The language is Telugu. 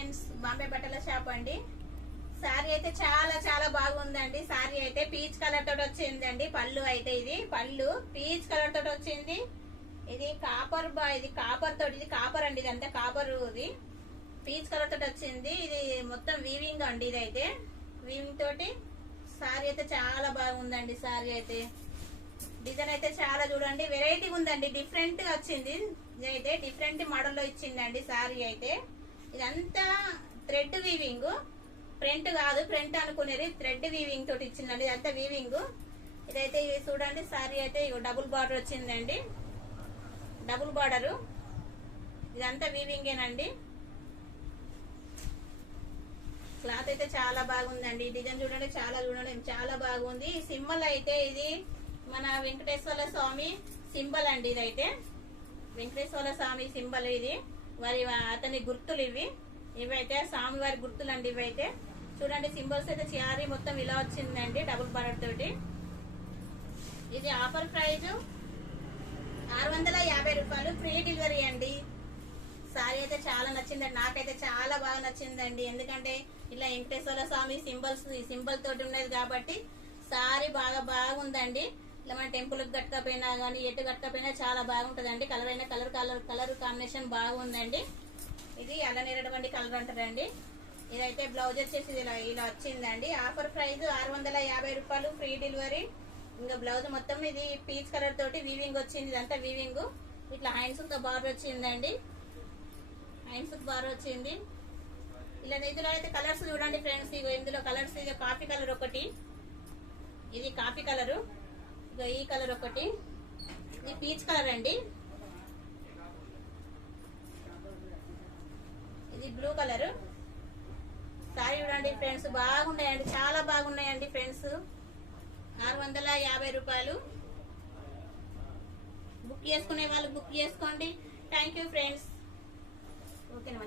ఫ్రెండ్స్, బాంబే బట్టల షాప్ అండి. సారీ అయితే చాలా చాలా బాగుందండి. సారీ అయితే పీచ్ కలర్ తోటి వచ్చిందండి. పళ్ళు అయితే ఇది పళ్ళు పీచ్ కలర్ తోటి వచ్చింది. ఇది కాపర్ ఇది కాపర్ తోటి, ఇది కాపర్ అండి. ఇదంతా కాపర్, ఇది పీచ్ కలర్ తోటి వచ్చింది. ఇది మొత్తం వీవింగ్ అండి. ఇదైతే వీవింగ్ తోటి సారీ అయితే చాలా బాగుందండి. సారీ అయితే డిజైన్ అయితే చాలా చూడండి వెరైటీ ఉందండి. డిఫరెంట్ గా వచ్చింది. ఇదైతే డిఫరెంట్ మోడల్ లో ఇచ్చిందండి సారీ అయితే. ఇదంతా థ్రెడ్ వీవింగ్, ప్రింట్ కాదు. ప్రింట్ అనుకునేది థ్రెడ్ వీవింగ్ తోటి ఇచ్చిందండి. ఇదంతా వీవింగ్. ఇదైతే చూడండి సారీ అయితే డబుల్ బార్డర్ వచ్చిందండి. డబుల్ బార్డర్, ఇదంతా వీవింగేనండి. క్లాత్ అయితే చాలా బాగుందండి. డిజైన్ చూడండి, చాలా బాగుంది. సింబల్ అయితే ఇది మన వెంకటేశ్వర స్వామి సింబల్ అండి. ఇదైతే వెంకటేశ్వర స్వామి సింబల్. ఇది వారి అతని గుర్తులు ఇవైతే స్వామి వారి గుర్తులు అండి. ఇవైతే చూడండి సింబల్స్ అయితే చారీ మొత్తం ఇలా వచ్చిందండి డబుల్ బార్డర్ తోటి. ఇది ఆఫర్ ప్రైజ్ 650 రూపాయలు, ఫ్రీ డెలివరీ అండి. సారీ అయితే చాలా నచ్చిందండి. నాకైతే చాలా బాగా నచ్చిందండి. ఎందుకంటే ఇలా వెంకటేశ్వర స్వామి సింబల్ తోటి ఉన్నది కాబట్టి సారీ బాగుందండి. ఇలా మన టెంపుల్ కట్టకపోయినా కానీ ఎటు కట్టకపోయినా చాలా బాగుంటదండి. కలర్ అయినా కలర్ కాంబినేషన్ బాగుందండి. ఇది అల్లనేరటువంటి కలర్ అంటారండి. ఇదైతే బ్లౌజ్ వచ్చేసి ఇలా వచ్చిందండి. ఆఫర్ ప్రైస్ 650 రూపాయలు, ఫ్రీ డెలివరీ. ఇంకా బ్లౌజ్ మొత్తం ఇది పీచ్ కలర్ తోటి వీవింగ్ వచ్చింది. ఇదంతా వీవింగ్. ఇట్లా హ్యాండ్స్ తో బార్డర్ వచ్చిందండి. హ్యాండ్స్ బార్డర్ వచ్చింది. ఇలా ఇందులో అయితే కలర్స్ చూడండి ఫ్రెండ్స్. ఇగో ఇందులో కలర్స్, ఇది కాఫీ కలర్ ఒకటి, ఇది కాఫీ కలరు, ఇగో ఈ కలర్ ఒకటి, ఇది పీచ్ కలర్ అండి, ఇది బ్లూ కలర్. సారీ చూడండి ఫ్రెండ్స్, బాగున్నాయండి, చాలా బాగున్నాయండి ఫ్రెండ్స్. 650 రూపాయలు. బుక్ చేసుకునే వాళ్ళు బుక్ చేసుకోండి. Thank you friends. ఓకేనా.